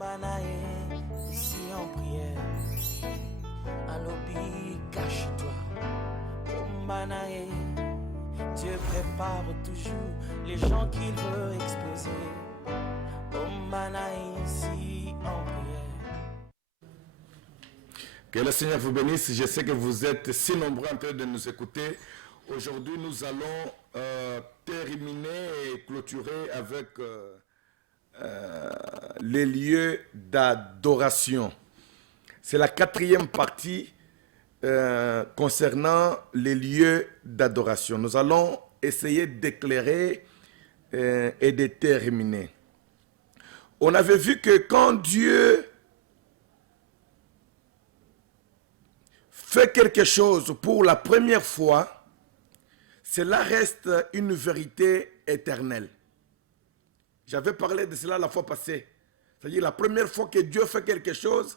Ici en prière, à lobby, cache-toi. Manae, Dieu prépare toujours les gens qu'il veut exploser. Manae, ici en prière. Que le Seigneur vous bénisse. Je sais que vous êtes si nombreux en train de nous écouter. Aujourd'hui, nous allons terminer et clôturer avec les lieux d'adoration. C'est la quatrième partie concernant les lieux d'adoration. Nous allons essayer d'éclairer et de terminer. On avait vu que quand Dieu fait quelque chose pour la première fois, cela reste une vérité éternelle. J'avais parlé de cela la fois passée. C'est-à-dire la première fois que Dieu fait quelque chose,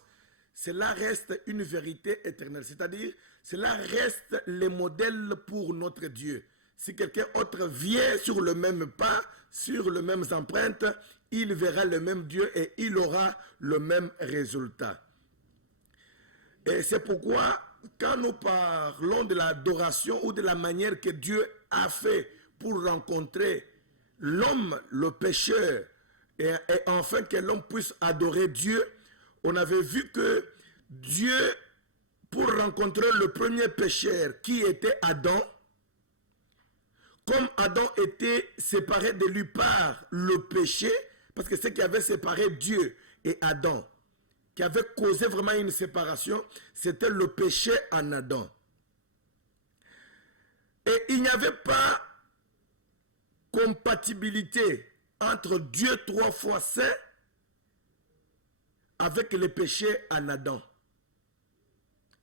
cela reste une vérité éternelle. C'est-à-dire, cela reste le modèle pour notre Dieu. Si quelqu'un autre vient sur le même pas, sur les mêmes empreintes, il verra le même Dieu et il aura le même résultat. Et c'est pourquoi, quand nous parlons de l'adoration ou de la manière que Dieu a fait pour rencontrer l'homme, le pécheur, et enfin que l'homme puisse adorer Dieu, on avait vu que Dieu, pour rencontrer le premier pécheur qui était Adam, comme Adam était séparé de lui par le péché, parce que ce qui avait séparé Dieu et Adam, qui avait causé vraiment une séparation, c'était le péché en Adam. Et il n'y avait pas compatibilité entre Dieu 3 fois saint avec le péché en Adam.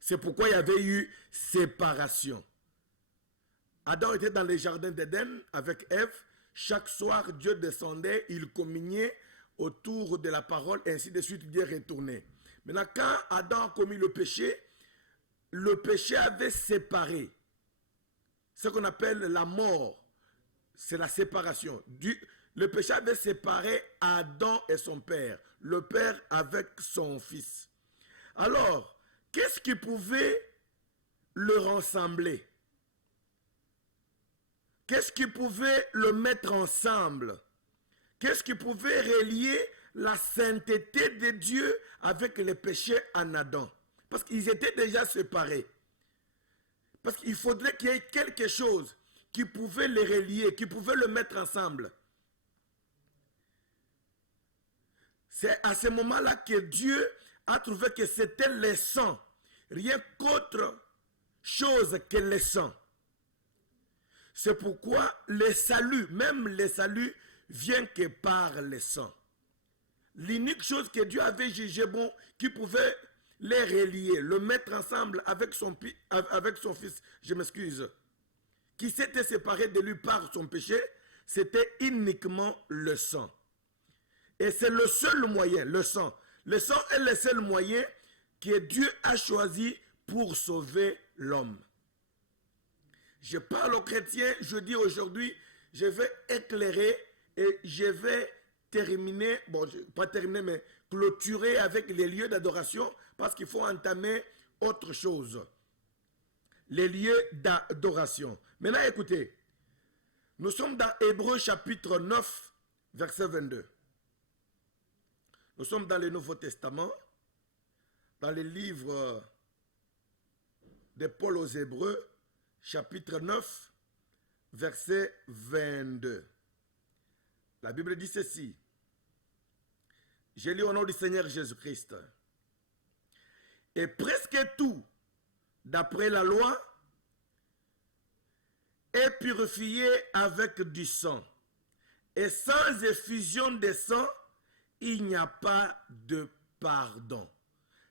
C'est pourquoi il y avait eu séparation. Adam était dans les jardins d'Éden avec Ève. Chaque soir, Dieu descendait, il communiait autour de la parole, et ainsi de suite, Dieu retournait. Maintenant, quand Adam a commis le péché avait séparé. Ce qu'on appelle la mort, c'est la séparation. Le péché avait séparé Adam et son père, le père avec son fils. Alors, qu'est-ce qui pouvait le rassembler? Qu'est-ce qui pouvait le mettre ensemble? Qu'est-ce qui pouvait relier la sainteté de Dieu avec les péchés en Adam? Parce qu'ils étaient déjà séparés. Parce qu'il faudrait qu'il y ait quelque chose qui pouvait les relier, qui pouvait le mettre ensemble. C'est à ce moment-là que Dieu a trouvé que c'était le sang. Rien qu'autre chose que le sang. C'est pourquoi le salut, même le salut, vient que par le sang. L'unique chose que Dieu avait jugé bon, qui pouvait les relier, le mettre ensemble avec son fils, je m'excuse, qui s'était séparé de lui par son péché, c'était uniquement le sang. Et c'est le seul moyen, le sang. Le sang est le seul moyen que Dieu a choisi pour sauver l'homme. Je parle aux chrétiens, je dis aujourd'hui, je vais éclairer et je vais terminer, bon, pas terminer, mais clôturer avec les lieux d'adoration parce qu'il faut entamer autre chose. Les lieux d'adoration. Maintenant, écoutez, nous sommes dans Hébreux chapitre 9, verset 22. Nous sommes dans le Nouveau Testament, dans le livre de Paul aux Hébreux, chapitre 9, verset 22. La Bible dit ceci. Je lis au nom du Seigneur Jésus-Christ. Et presque tout, d'après la loi, est purifié avec du sang. Et sans effusion de sang, il n'y a pas de pardon.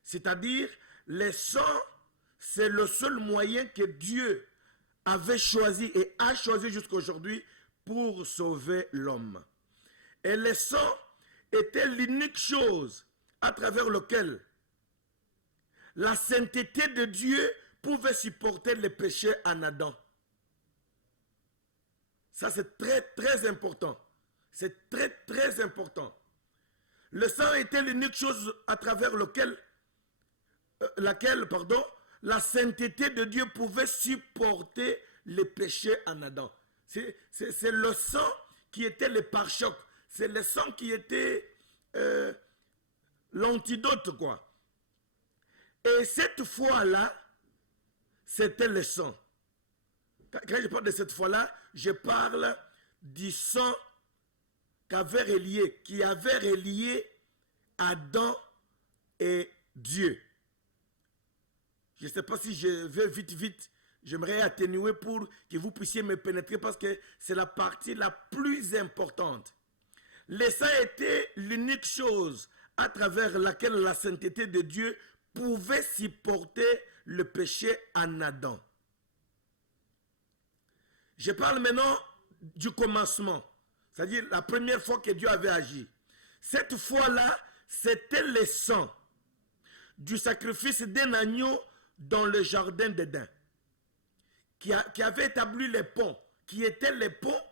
C'est-à-dire, le sang, c'est le seul moyen que Dieu avait choisi et a choisi jusqu'à aujourd'hui pour sauver l'homme. Et le sang était l'unique chose à travers laquelle la sainteté de Dieu pouvait supporter les péchés en Adam. Ça, c'est très, très important. C'est très, très important. Le sang était l'unique chose à travers laquelle la sainteté de Dieu pouvait supporter les péchés en Adam. C'est le sang qui était le pare-choc. C'est le sang qui était l'antidote, quoi. Et cette fois-là, c'était le sang. Quand je parle de cette fois-là, je parle du sang qui avait relié Adam et Dieu. Je ne sais pas si je vais vite. J'aimerais atténuer pour que vous puissiez me pénétrer parce que c'est la partie la plus importante. Le sang était l'unique chose à travers laquelle la sainteté de Dieu pouvait supporter le péché en Adam. Je parle maintenant du commencement, c'est-à-dire la première fois que Dieu avait agi. Cette fois-là, c'était le sang du sacrifice d'un agneau dans le jardin d'Éden, qui avait établi les ponts, qui était les ponts,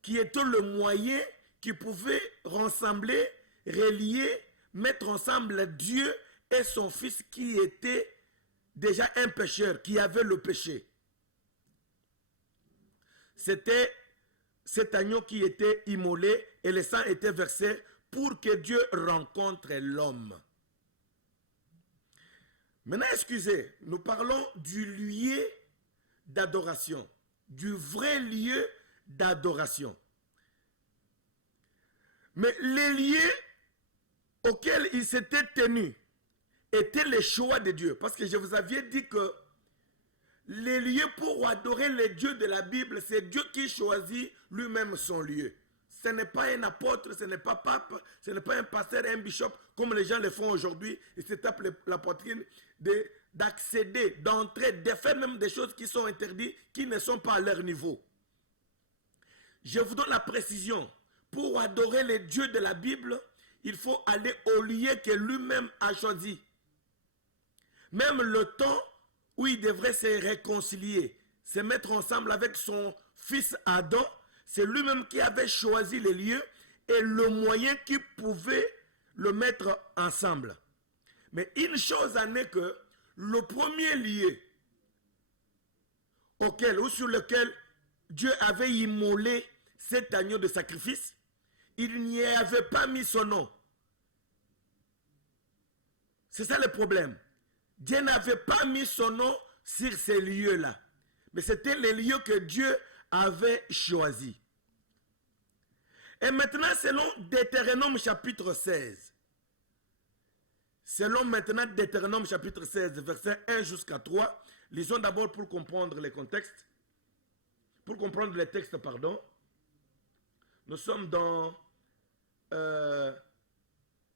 qui était le moyen qui pouvait rassembler, relier, mettre ensemble Dieu et son Fils qui était déjà un pécheur, qui avait le péché. C'était cet agneau qui était immolé et le sang était versé pour que Dieu rencontre l'homme. Maintenant, excusez, nous parlons du lieu d'adoration, du vrai lieu d'adoration. Mais les lieux auxquels il s'était tenu étaient les choix de Dieu. Parce que je vous avais dit que les lieux pour adorer les dieux de la Bible, c'est Dieu qui choisit lui-même son lieu. Ce n'est pas un apôtre, ce n'est pas pape, ce n'est pas un pasteur, un bishop, comme les gens le font aujourd'hui. Ils se tapent la poitrine d'accéder, d'entrer, de faire même des choses qui sont interdites, qui ne sont pas à leur niveau. Je vous donne la précision. Pour adorer les dieux de la Bible, il faut aller au lieu que lui-même a choisi. Même le temps où il devrait se réconcilier, se mettre ensemble avec son fils Adam, c'est lui-même qui avait choisi les lieux et le moyen qui pouvait le mettre ensemble. Mais une chose en est que le premier lieu sur lequel Dieu avait immolé cet agneau de sacrifice, il n'y avait pas mis son nom. C'est ça le problème. Dieu n'avait pas mis son nom sur ces lieux-là. Mais c'était les lieux que Dieu avait choisis. Et maintenant, selon Deutéronome chapitre 16, versets 1 jusqu'à 3, lisons d'abord pour comprendre les contextes, pour comprendre les textes, pardon. Nous sommes dans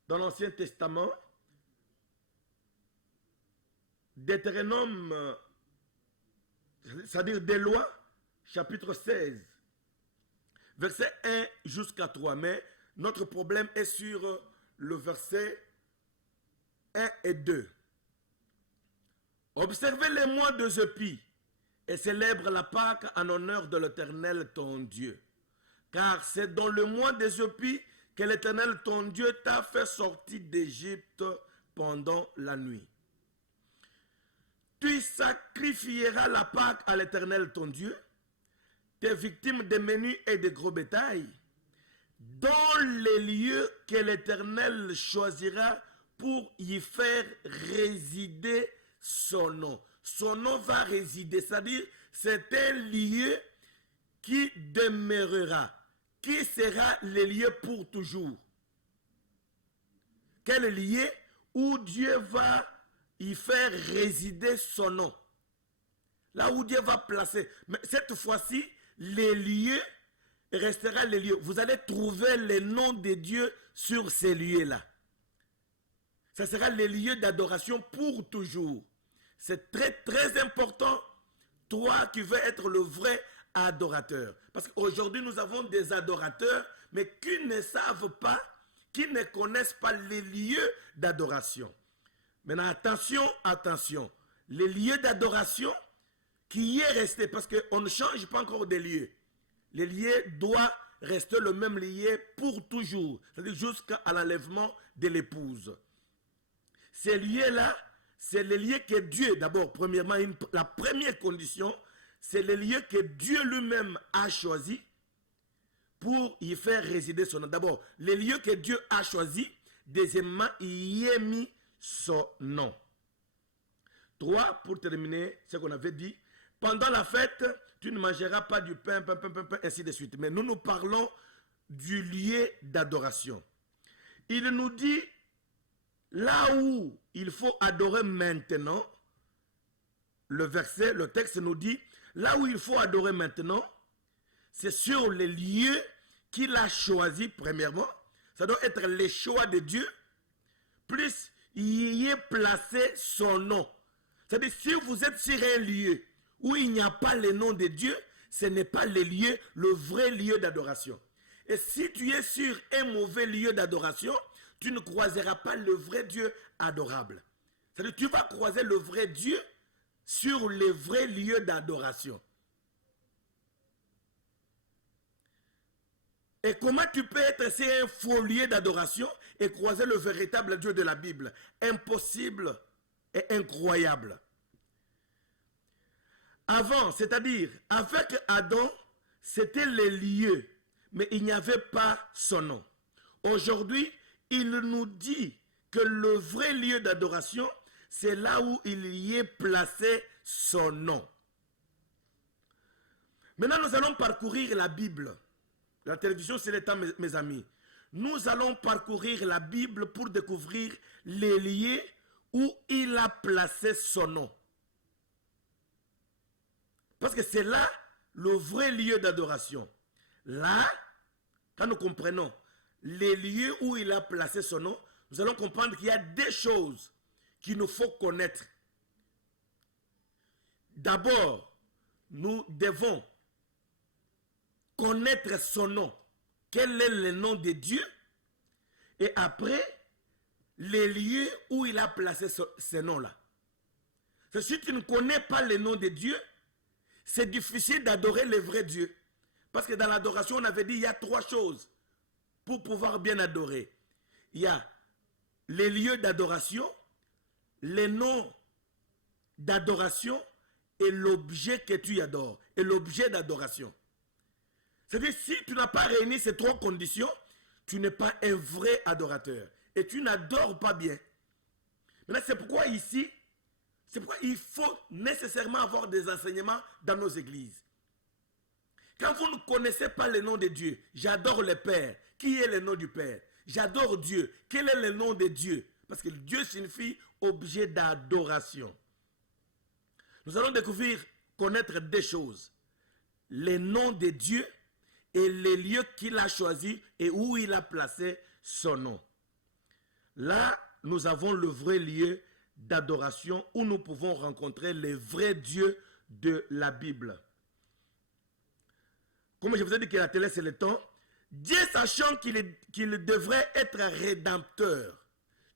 l'Ancien Testament. Deutéronome, c'est-à-dire des lois, chapitre 16, verset 1 jusqu'à 3. Mais notre problème est sur le verset 1 et 2. Observez les mois de Zéphi et célèbre la Pâque en honneur de l'Éternel ton Dieu. Car c'est dans le mois de Zéphi que l'Éternel ton Dieu t'a fait sortir d'Égypte pendant la nuit. Tu sacrifieras la Pâque à l'Éternel ton Dieu, tes victimes de menus et de gros bétail, dans les lieux que l'Éternel choisira pour y faire résider son nom. Son nom va résider, c'est-à-dire c'est un lieu qui demeurera, qui sera le lieu pour toujours. Quel lieu où Dieu va y faire résider son nom. Là où Dieu va placer. Mais cette fois-ci, les lieux restera les lieux. Vous allez trouver les noms de Dieu sur ces lieux-là. Ça sera les lieux d'adoration pour toujours. C'est très très important, toi qui veux être le vrai adorateur. Parce qu'aujourd'hui, nous avons des adorateurs, mais qui ne savent pas, qui ne connaissent pas les lieux d'adoration. Maintenant, attention. Les lieux d'adoration qui y est resté, parce qu'on ne change pas encore des lieux. Les lieux doivent rester le même lié pour toujours, c'est-à-dire jusqu'à l'enlèvement de l'épouse. Ces liens-là, c'est les liens que Dieu, d'abord, premièrement, la première condition, c'est les lieux que Dieu lui-même a choisis pour y faire résider son nom. D'abord, les lieux que Dieu a choisis, deuxièmement, il y a mis son nom. 3, pour terminer ce qu'on avait dit, pendant la fête, tu ne mangeras pas du pain, ainsi de suite. Mais nous parlons du lieu d'adoration. Il nous dit, là où il faut adorer maintenant, le texte nous dit, là où il faut adorer maintenant, c'est sur les lieux qu'il a choisis premièrement. Ça doit être les choix de Dieu, plus il y est placé son nom. C'est-à-dire, si vous êtes sur un lieu où il n'y a pas le nom de Dieu, ce n'est pas le vrai lieu d'adoration. Et si tu es sur un mauvais lieu d'adoration, tu ne croiseras pas le vrai Dieu adorable. C'est-à-dire, tu vas croiser le vrai Dieu sur les vrais lieux d'adoration. Et comment tu peux être sur un faux lieu d'adoration et croiser le véritable Dieu de la Bible? Impossible et incroyable. Avant, c'est-à-dire avec Adam, c'était les lieux, mais il n'y avait pas son nom. Aujourd'hui, il nous dit que le vrai lieu d'adoration, c'est là où il y est placé son nom. Maintenant, nous allons parcourir la Bible. La télévision, c'est le temps, mes amis. Nous allons parcourir la Bible pour découvrir les lieux où il a placé son nom. Parce que c'est là le vrai lieu d'adoration. Là, quand nous comprenons les lieux où il a placé son nom, nous allons comprendre qu'il y a des choses qu'il nous faut connaître. D'abord, nous devons connaître son nom. Quel est le nom de Dieu? Et après, les lieux où il a placé ce nom-là. Si tu ne connais pas le nom de Dieu, c'est difficile d'adorer le vrai Dieu. Parce que dans l'adoration, on avait dit il y a 3 choses pour pouvoir bien adorer. Il y a les lieux d'adoration, les noms d'adoration et l'objet que tu adores. Et l'objet d'adoration. C'est-à-dire, si tu n'as pas réuni ces 3 conditions, tu n'es pas un vrai adorateur. Et tu n'adores pas bien. Maintenant, c'est pourquoi ici, c'est pourquoi il faut nécessairement avoir des enseignements dans nos églises. Quand vous ne connaissez pas le nom de Dieu, j'adore le Père. Qui est le nom du Père? J'adore Dieu. Quel est le nom de Dieu? Parce que Dieu signifie objet d'adoration. Nous allons découvrir, connaître des choses. Les noms de Dieu et les lieux qu'il a choisis et où il a placé son nom. Là, nous avons le vrai lieu d'adoration où nous pouvons rencontrer les vrais dieux de la Bible. Comme je vous ai dit que la télé c'est le temps, Dieu sachant qu'il devrait être rédempteur,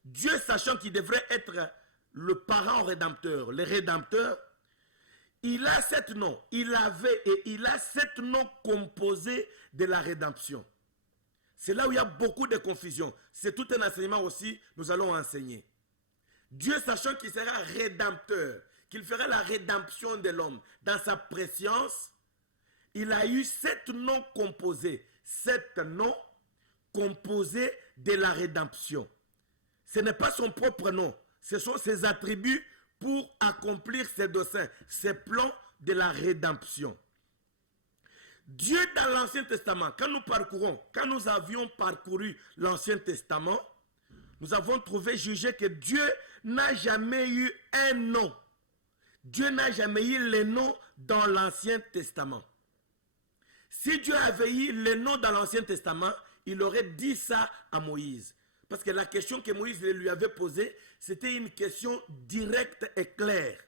Dieu sachant qu'il devrait être le parent rédempteur, le rédempteur, il a 7 noms, il a 7 noms composés de la rédemption. C'est là où il y a beaucoup de confusion. C'est tout un enseignement aussi, nous allons enseigner. Dieu sachant qu'il sera rédempteur, qu'il fera la rédemption de l'homme dans sa préscience, il a eu 7 noms composés. 7 noms composés de la rédemption. Ce n'est pas son propre nom, ce sont ses attributs pour accomplir ses desseins, ses plans de la rédemption. Dieu dans l'Ancien Testament, quand nous avions parcouru l'Ancien Testament, nous avons trouvé, jugé que Dieu n'a jamais eu un nom. Dieu n'a jamais eu le nom dans l'Ancien Testament. Si Dieu avait eu le nom dans l'Ancien Testament, il aurait dit ça à Moïse. Parce que la question que Moïse lui avait posée, c'était une question directe et claire.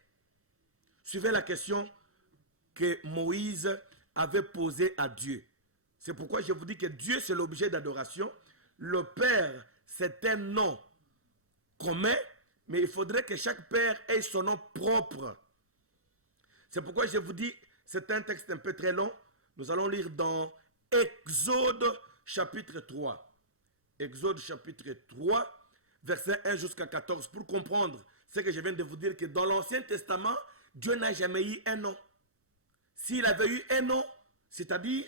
Suivez la question que Moïse avait posée à Dieu. C'est pourquoi je vous dis que Dieu, c'est l'objet d'adoration. Le Père, c'est un nom commun, mais il faudrait que chaque père ait son nom propre. C'est pourquoi je vous dis, c'est un texte un peu très long. Nous allons lire dans Exode chapitre 3. Exode chapitre 3, verset 1 jusqu'à 14, pour comprendre ce que je viens de vous dire, que dans l'Ancien Testament, Dieu n'a jamais eu un nom. S'il avait eu un nom, c'est-à-dire,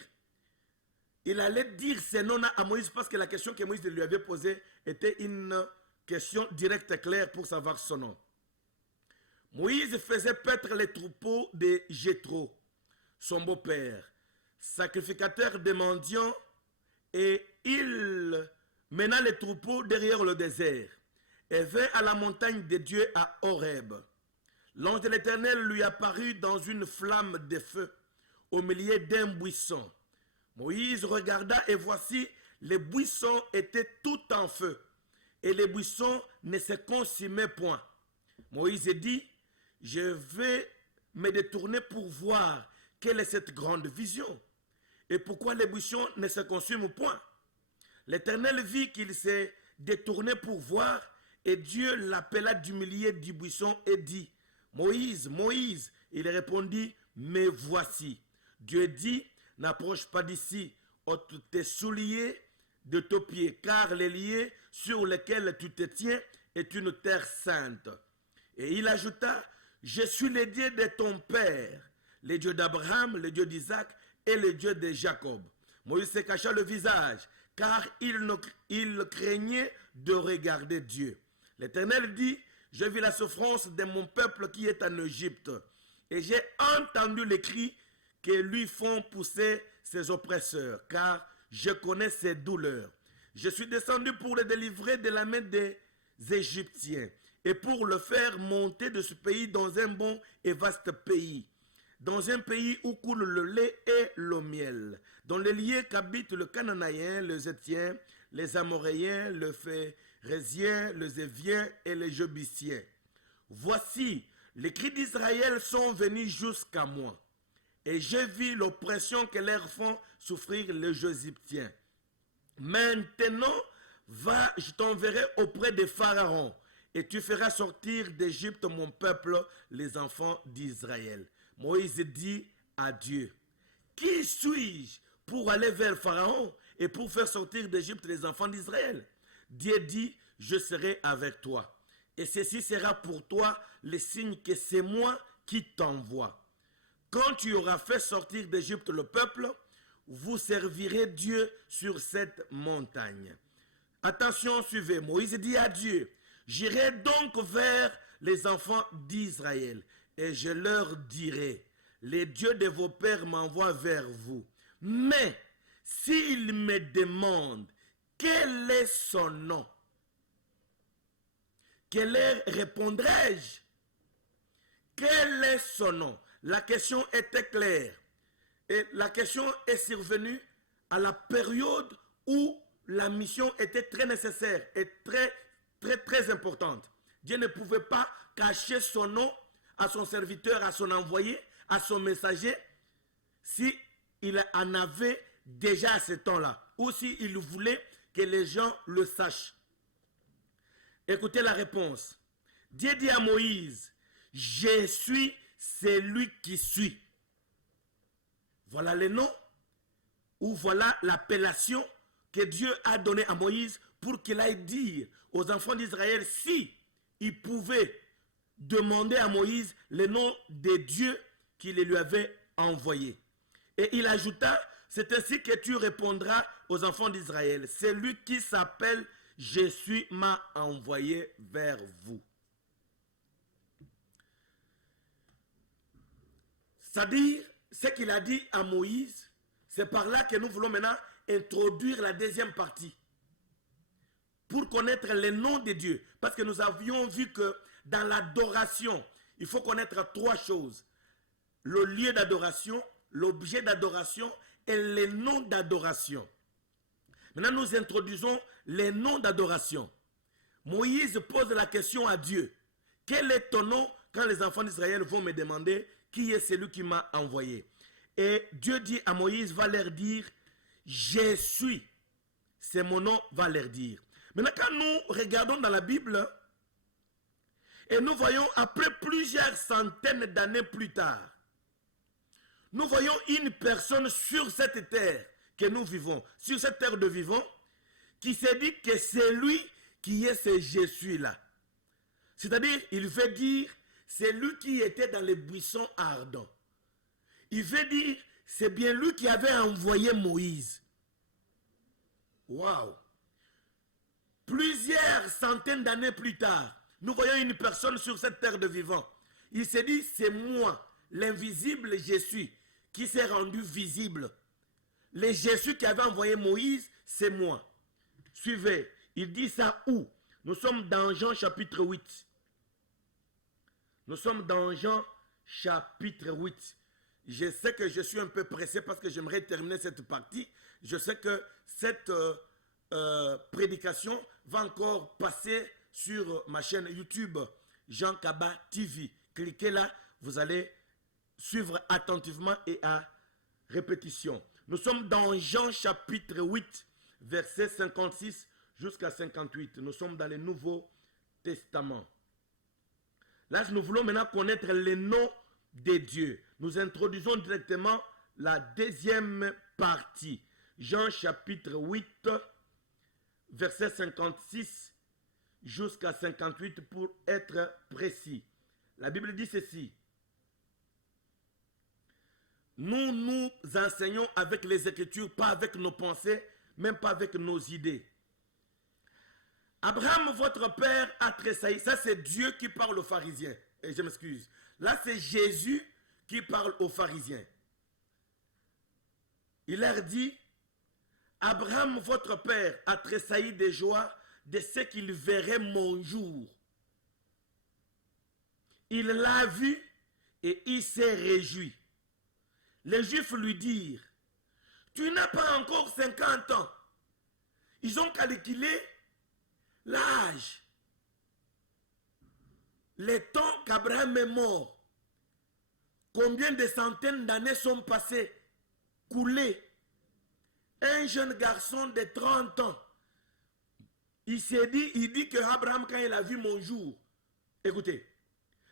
il allait dire ce nom-là à Moïse, parce que la question que Moïse lui avait posée était une question directe et claire pour savoir son nom. Moïse faisait paître les troupeaux de Jéthro, son beau-père, sacrificateur des mendiants, et il mena les troupeaux derrière le désert et vint à la montagne de Dieu à Horeb. L'ange de l'Éternel lui apparut dans une flamme de feu au milieu d'un buisson. Moïse regarda et voici, les buissons étaient tout en feu et les buissons ne se consumaient point. Moïse dit, je vais me détourner pour voir quelle est cette grande vision et pourquoi les buissons ne se consument point. L'Éternel vit qu'il s'est détourné pour voir et Dieu l'appela du milieu du buisson et dit, Moïse, Moïse. Il répondit, me voici. Dieu dit, n'approche pas d'ici, ôte tes souliers de tes pieds, car les lieux sur lesquels tu te tiens est une terre sainte. Et il ajouta, je suis le Dieu de ton père, le Dieu d'Abraham, le Dieu d'Isaac et le Dieu de Jacob. Moïse se cacha le visage, car il craignait de regarder Dieu. L'Éternel dit, je vis la souffrance de mon peuple qui est en Égypte, et j'ai entendu les cris que lui font pousser ses oppresseurs, car je connais ses douleurs. Je suis descendu pour le délivrer de la main des Égyptiens, et pour le faire monter de ce pays dans un bon et vaste pays, dans un pays où coule le lait et le miel, dans les lieux qu'habitent le Cananéen, les Hétiens, les Amoréens, les Phéréziens, les Éviens et les Jébusiens. Voici, les cris d'Israël sont venus jusqu'à moi, et j'ai vu l'oppression que leur font souffrir les Égyptiens. Maintenant, va, je t'enverrai auprès de Pharaon, et tu feras sortir d'Égypte mon peuple, les enfants d'Israël. Moïse dit à Dieu, qui suis-je pour aller vers Pharaon et pour faire sortir d'Égypte les enfants d'Israël? Dieu dit, je serai avec toi. Et ceci sera pour toi le signe que c'est moi qui t'envoie. Quand tu auras fait sortir d'Égypte le peuple, vous servirez Dieu sur cette montagne. Attention, suivez. Moïse dit à Dieu, j'irai donc vers les enfants d'Israël et je leur dirai, les dieux de vos pères m'envoient vers vous. Mais s'ils me demandent quel est son nom, que leur répondrai-je? Quel est son nom? La question était claire. Et la question est survenue à la période où la mission était très nécessaire et très importante. Dieu ne pouvait pas cacher son nom à son serviteur, à son envoyé, à son messager, si il en avait déjà à ce temps-là, ou s'il voulait que les gens le sachent. Écoutez la réponse. Dieu dit à Moïse, je suis celui qui suis. Voilà le nom, ou voilà l'appellation que Dieu a donnée à Moïse pour qu'il aille dire aux enfants d'Israël si ils pouvaient demander à Moïse le nom de Dieu qu'il lui avait envoyé. Et il ajouta, c'est ainsi que tu répondras aux enfants d'Israël. Celui qui s'appelle Je suis m'a envoyé vers vous. C'est-à-dire, ce qu'il a dit à Moïse, c'est par là que nous voulons maintenant introduire la deuxième partie. Pour connaître les noms de Dieu. Parce que nous avions vu que dans l'adoration, il faut connaître trois choses. Le lieu d'adoration, l'objet d'adoration et les noms d'adoration. Maintenant, nous introduisons les noms d'adoration. Moïse pose la question à Dieu. Quel est ton nom quand les enfants d'Israël vont me demander qui est celui qui m'a envoyé? Et Dieu dit à Moïse, va leur dire, je suis. C'est mon nom, va leur dire. Maintenant, quand nous regardons dans la Bible, et nous voyons après plusieurs centaines d'années plus tard, nous voyons une personne sur cette terre que nous vivons, sur cette terre de vivant, qui s'est dit que c'est lui qui est ce Jésus-là. C'est-à-dire, il veut dire, c'est lui qui était dans les buissons ardents. Il veut dire, c'est bien lui qui avait envoyé Moïse. Waouh! Plusieurs centaines d'années plus tard, nous voyons une personne sur cette terre de vivant. Il s'est dit, c'est moi, l'invisible Jésus, qui s'est rendu visible. Le Jésus qui avait envoyé Moïse, c'est moi. Suivez, il dit ça où? Nous sommes dans Jean chapitre 8. Nous sommes dans Jean chapitre 8. Je sais que je suis un peu pressé parce que j'aimerais terminer cette partie. Je sais que cette prédication va encore passer sur ma chaîne YouTube Jean Kaba TV. Cliquez là, vous allez suivre attentivement et à répétition. Nous sommes dans Jean chapitre 8, verset 56 jusqu'à 58. Nous sommes dans le Nouveau Testament. Là, nous voulons maintenant connaître les noms de Dieu. Nous introduisons directement la deuxième partie. Jean chapitre 8, verset 56 jusqu'à 58 pour être précis. La Bible dit ceci. Nous nous enseignons avec les Écritures, pas avec nos pensées, même pas avec nos idées. Abraham, votre père, a tressailli. Ça, c'est Dieu qui parle aux pharisiens. Et je m'excuse. Là, c'est Jésus qui parle aux pharisiens. Il leur dit, Abraham, votre père, a tressailli de joie de ce qu'il verrait mon jour. Il l'a vu et il s'est réjoui. Les Juifs lui dirent, tu n'as pas encore 50 ans. Ils ont calculé l'âge, le temps qu'Abraham est mort. Combien de centaines d'années sont passées, coulées. Un jeune garçon de 30 ans, il dit que Abraham, quand il a vu mon jour, écoutez,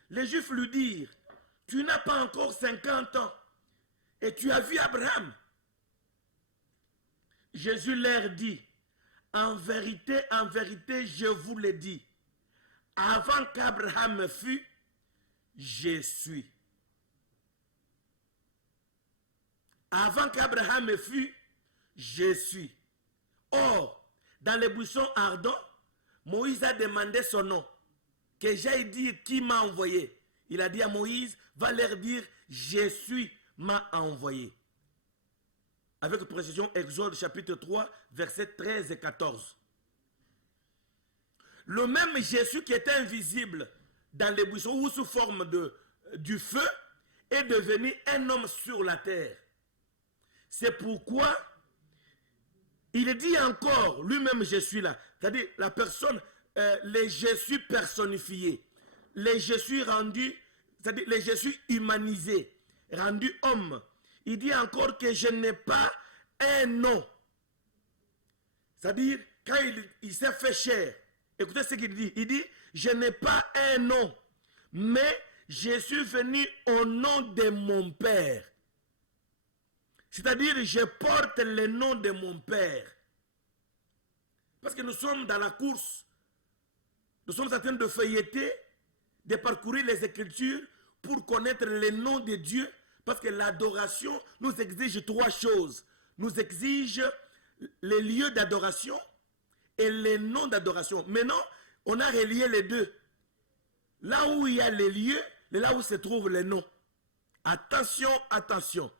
les Juifs lui dirent, tu n'as pas encore 50 ans et tu as vu Abraham. Jésus leur dit, en vérité, je vous le dis, avant qu'Abraham fût, je suis. Avant qu'Abraham fût, je suis. Or, dans les buissons ardents, Moïse a demandé son nom. Que j'aille dire qui m'a envoyé. Il a dit à Moïse, va leur dire, je suis, m'a envoyé. Avec précision, Exode chapitre 3, versets 13 et 14. Le même Jésus qui était invisible dans les buissons ou sous forme du feu est devenu un homme sur la terre. C'est pourquoi il dit encore, lui-même je suis là. C'est-à-dire la personne, les Jésus personnifiés, les Jésus rendus, c'est-à-dire les Jésus humanisés, rendus hommes. Il dit encore que je n'ai pas un nom. C'est-à-dire, quand il s'est fait chair, écoutez ce qu'il dit. Il dit, je n'ai pas un nom, mais je suis venu au nom de mon Père. C'est-à-dire, je porte le nom de mon Père. Parce que nous sommes dans la course. Nous sommes en train de feuilleter, de parcourir les Écritures pour connaître le nom de Dieu. Parce que l'adoration nous exige trois choses. Nous exige les lieux d'adoration et les noms d'adoration. Maintenant, on a relié les deux. Là où il y a les lieux, c'est là où se trouvent les noms. Attention, attention.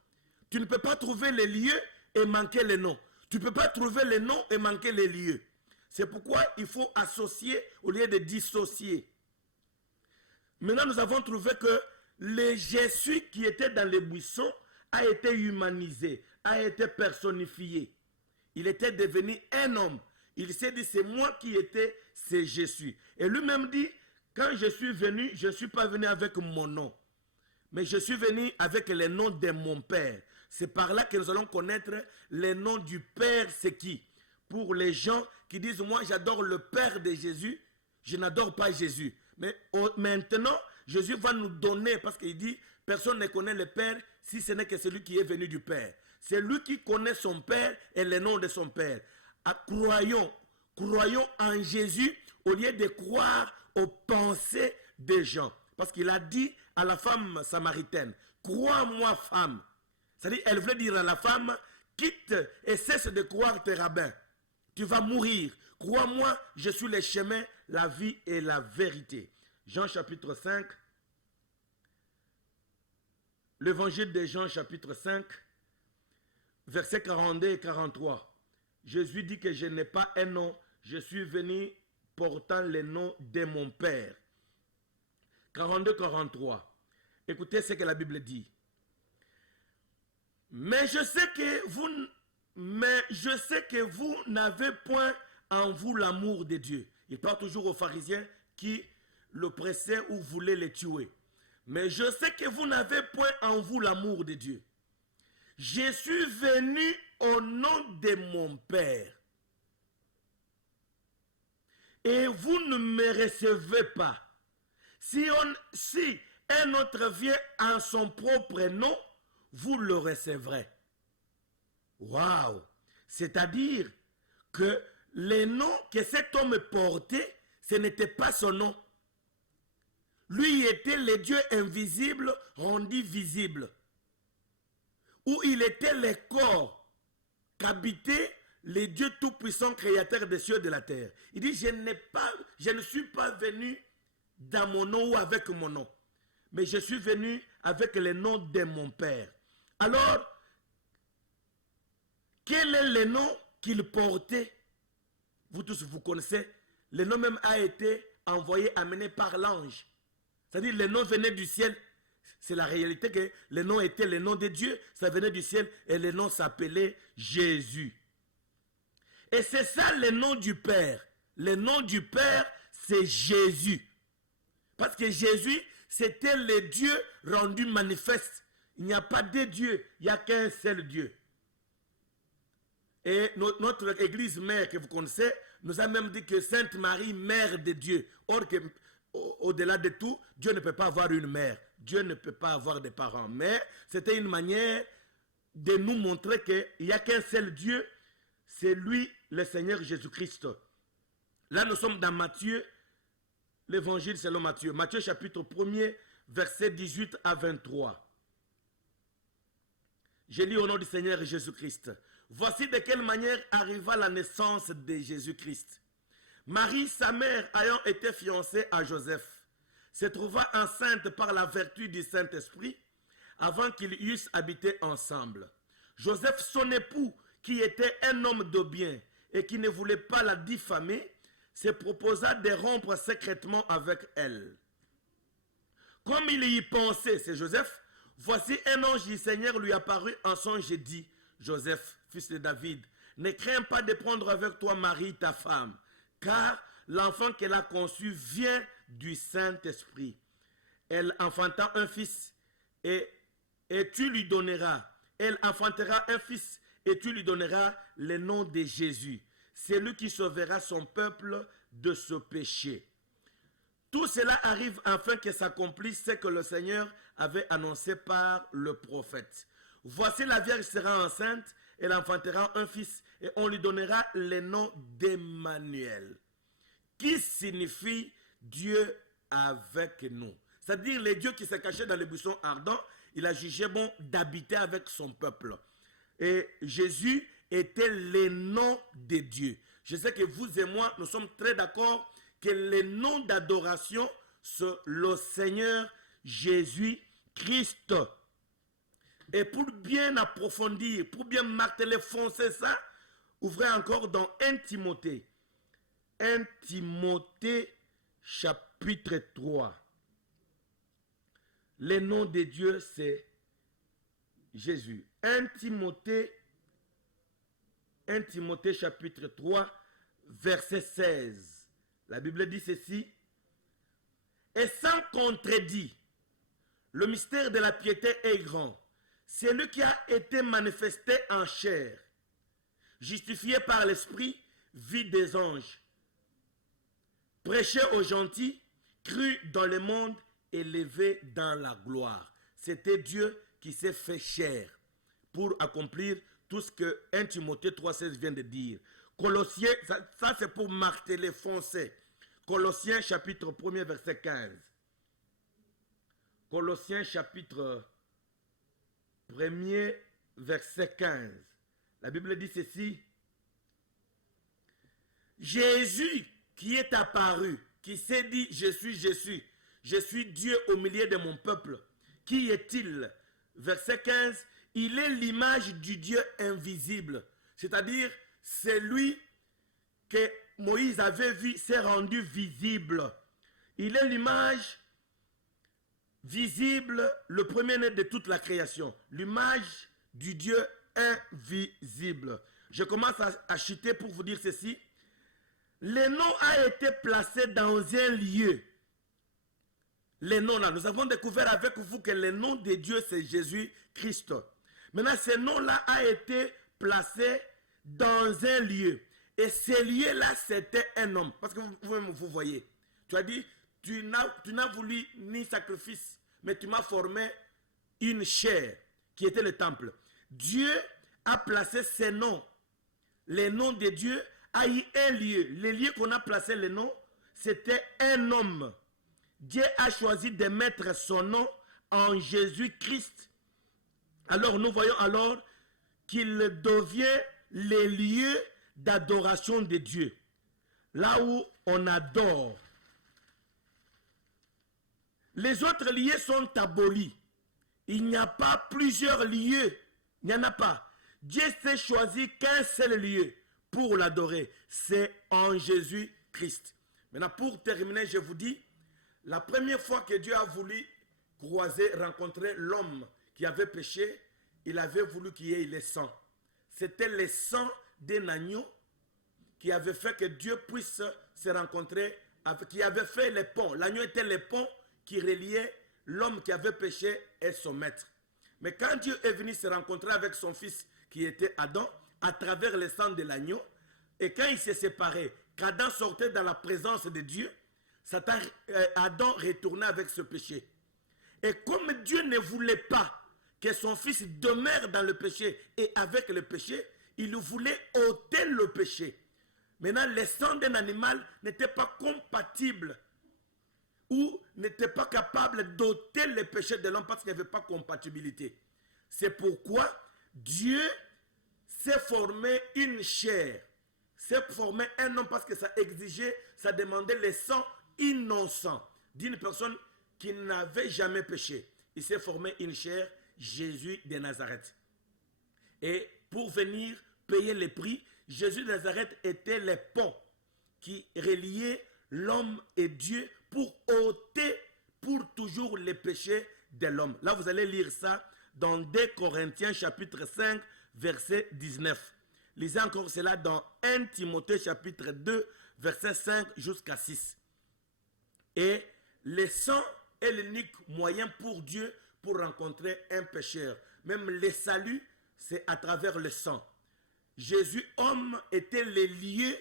Tu ne peux pas trouver les lieux et manquer les noms. Tu ne peux pas trouver les noms et manquer les lieux. C'est pourquoi il faut associer au lieu de dissocier. Maintenant, nous avons trouvé que le Jésus qui était dans les buissons a été humanisé, a été personnifié. Il était devenu un homme. Il s'est dit, c'est moi qui étais, c'est Jésus. Et lui-même dit, quand je suis venu, je ne suis pas venu avec mon nom. Mais je suis venu avec le nom de mon Père. C'est par là que nous allons connaître le nom du Père, c'est qui? Pour les gens qui disent, moi j'adore le Père de Jésus, je n'adore pas Jésus. Mais maintenant, Jésus va nous donner, parce qu'il dit, personne ne connaît le Père si ce n'est que celui qui est venu du Père. C'est lui qui connaît son Père et le nom de son Père. Croyons en Jésus au lieu de croire aux pensées des gens. Parce qu'il a dit à la femme samaritaine, crois-moi femme. C'est-à-dire, elle voulait dire à la femme, quitte et cesse de croire tes rabbins. Tu vas mourir. Crois-moi, je suis le chemin, la vie et la vérité. Jean chapitre 5. L'évangile de Jean chapitre 5, versets 42 et 43. Jésus dit que je n'ai pas un nom, je suis venu portant le nom de mon Père. 42-43. Écoutez ce que la Bible dit. Mais je sais que vous n'avez point en vous l'amour de Dieu. Il parle toujours aux pharisiens qui le pressaient ou voulaient le tuer. Mais je sais que vous n'avez point en vous l'amour de Dieu. Je suis venu au nom de mon Père. Et vous ne me recevez pas. Si un autre vient en son propre nom, vous le recevrez. Waouh! C'est-à-dire que le nom que cet homme portait, ce n'était pas son nom. Lui était le Dieu invisible rendu visible. Où il était le corps qu'habitait le Dieu tout-puissant créateur des cieux et de la terre. Il dit, je ne suis pas venu dans mon nom ou avec mon nom. Mais je suis venu avec le nom de mon Père. Alors, quel est le nom qu'il portait? Vous tous, vous connaissez. Le nom même a été envoyé, amené par l'ange. C'est-à-dire, le nom venait du ciel. C'est la réalité que le nom était le nom de Dieu. Ça venait du ciel et le nom s'appelait Jésus. Et c'est ça le nom du Père. Le nom du Père, c'est Jésus. Parce que Jésus, c'était le Dieu rendu manifeste. Il n'y a pas de Dieu, il n'y a qu'un seul Dieu. Et notre église mère que vous connaissez, nous a même dit que Sainte Marie, mère de Dieu. Or, au-delà de tout, Dieu ne peut pas avoir une mère. Dieu ne peut pas avoir des parents. Mais c'était une manière de nous montrer qu'il n'y a qu'un seul Dieu, c'est lui, le Seigneur Jésus-Christ. Là, nous sommes dans Matthieu, l'évangile selon Matthieu. Matthieu chapitre 1er, versets 18 à 23. Je lis au nom du Seigneur Jésus-Christ. Voici de quelle manière arriva la naissance de Jésus-Christ. Marie, sa mère, ayant été fiancée à Joseph, se trouva enceinte par la vertu du Saint-Esprit avant qu'ils eussent habité ensemble. Joseph, son époux, qui était un homme de bien et qui ne voulait pas la diffamer, se proposa de rompre secrètement avec elle. Comme il y pensait, c'est Joseph, voici un ange du Seigneur lui apparut en songe et dit, Joseph, fils de David, ne crains pas de prendre avec toi Marie, ta femme, car l'enfant qu'elle a conçu vient du Saint-Esprit. Elle enfanta un fils et tu lui donneras. Elle enfantera un fils et tu lui donneras le nom de Jésus. C'est lui qui sauvera son peuple de ce péché. Tout cela arrive afin que s'accomplisse ce que le Seigneur avait annoncé par le prophète. Voici la Vierge sera enceinte, elle enfantera un fils et on lui donnera le nom d'Emmanuel, qui signifie Dieu avec nous. C'est-à-dire le Dieu qui s'est caché dans les buissons ardents, il a jugé bon d'habiter avec son peuple. Et Jésus était le nom de Dieu. Je sais que vous et moi, nous sommes très d'accord que le nom d'adoration, c'est le Seigneur Jésus-Christ. Et pour bien approfondir, pour bien marteler, foncer ça, ouvrez encore dans 1 Timothée. 1 Timothée chapitre 3. Le nom de Dieu, c'est Jésus. 1 Timothée chapitre 3, verset 16. La Bible dit ceci. Et sans contredit, le mystère de la piété est grand. C'est lui qui a été manifesté en chair, justifié par l'Esprit, vu des anges, prêché aux gentils, cru dans le monde, élevé dans la gloire. C'était Dieu qui s'est fait chair pour accomplir tout ce que 1 Timothée 3,16 vient de dire. Colossiens, ça c'est pour marteler, foncer. Colossiens chapitre 1er verset 15. Colossiens chapitre 1er verset 15. La Bible dit ceci. Jésus qui est apparu, qui s'est dit je suis Dieu au milieu de mon peuple. Qui est-il? Verset 15, il est l'image du Dieu invisible. C'est-à-dire, c'est lui que Moïse avait vu, s'est rendu visible. Il est l'image visible, le premier-né de toute la création. L'image du Dieu invisible. Je commence à chuter pour vous dire ceci. Le nom a été placé dans un lieu. Les noms là, nous avons découvert avec vous que le nom de Dieu c'est Jésus-Christ. Maintenant, ce nom-là a été placé dans un lieu. Et ce lieu-là, c'était un homme. Parce que vous voyez, tu as dit, tu n'as voulu ni sacrifice, mais tu m'as formé une chair qui était le temple. Dieu a placé ces noms. Les noms de Dieu a eu un lieu. Le lieu qu'on a placé le nom, c'était un homme. Dieu a choisi de mettre son nom en Jésus-Christ. Alors nous voyons alors qu'il devient le lieu d'adoration de Dieu. Là où on adore. Les autres lieux sont abolis. Il n'y a pas plusieurs lieux. Il n'y en a pas. Dieu s'est choisi qu'un seul lieu pour l'adorer. C'est en Jésus-Christ. Maintenant, pour terminer, je vous dis, la première fois que Dieu a voulu croiser, rencontrer l'homme qui avait péché, il avait voulu qu'il y ait le sang. C'était le sang d'un agneau qui avait fait que Dieu puisse se rencontrer, qui avait fait le pont. L'agneau était le pont qui reliait l'homme qui avait péché et son maître. Mais quand Dieu est venu se rencontrer avec son fils qui était Adam, à travers le sang de l'agneau, et quand il s'est séparé, qu'Adam sortait dans la présence de Dieu, Adam retournait avec ce péché. Et comme Dieu ne voulait pas que son fils demeure dans le péché et avec le péché, il voulait ôter le péché. Maintenant, le sang d'un animal n'était pas compatible ou n'était pas capable d'ôter le péché de l'homme parce qu'il n'y avait pas de compatibilité. C'est pourquoi Dieu s'est formé une chair, s'est formé un homme parce que ça exigeait, ça demandait le sang innocent d'une personne qui n'avait jamais péché. Il s'est formé une chair, Jésus de Nazareth. Et pour venir payer le prix, Jésus de Nazareth était le pont qui reliait l'homme et Dieu pour ôter pour toujours les péchés de l'homme. Là, vous allez lire ça dans 2 Corinthiens chapitre 5, verset 19. Lisez encore cela dans 1 Timothée chapitre 2, verset 5 jusqu'à 6. Et le sang est l'unique moyen pour Dieu pour rencontrer un pécheur. Même le salut, c'est à travers le sang. Jésus, homme, était le lieu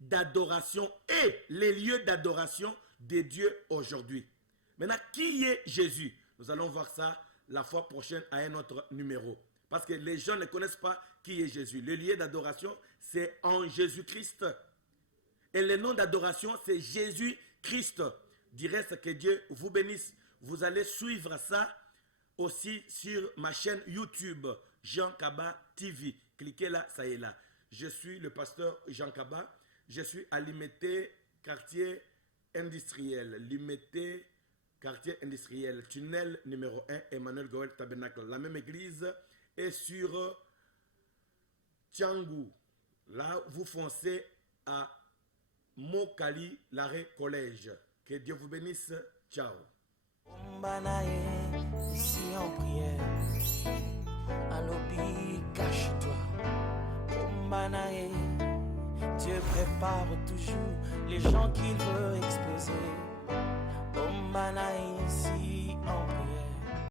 d'adoration et les lieux d'adoration de Dieu aujourd'hui. Maintenant, qui est Jésus? Nous allons voir ça la fois prochaine à un autre numéro. Parce que les gens ne connaissent pas qui est Jésus. Le lieu d'adoration, c'est en Jésus-Christ. Et le nom d'adoration, c'est Jésus-Christ. Du reste, que Dieu vous bénisse. Vous allez suivre ça aussi sur ma chaîne YouTube, Jean Kaba TV. Cliquez là, ça y est là. Je suis le pasteur Jean Kaba. Je suis à Limité, quartier industriel. Limité, quartier industriel. Tunnel numéro 1, Emmanuel Goël Tabernacle. La même église est sur Tiangou. Là, vous foncez à Mokali, l'arrêt collège. Que Dieu vous bénisse. Ciao. Ici en prière, à lobby, cache-toi. Ombanae, Dieu prépare toujours les gens qu'il veut exposer. Ombanae, ici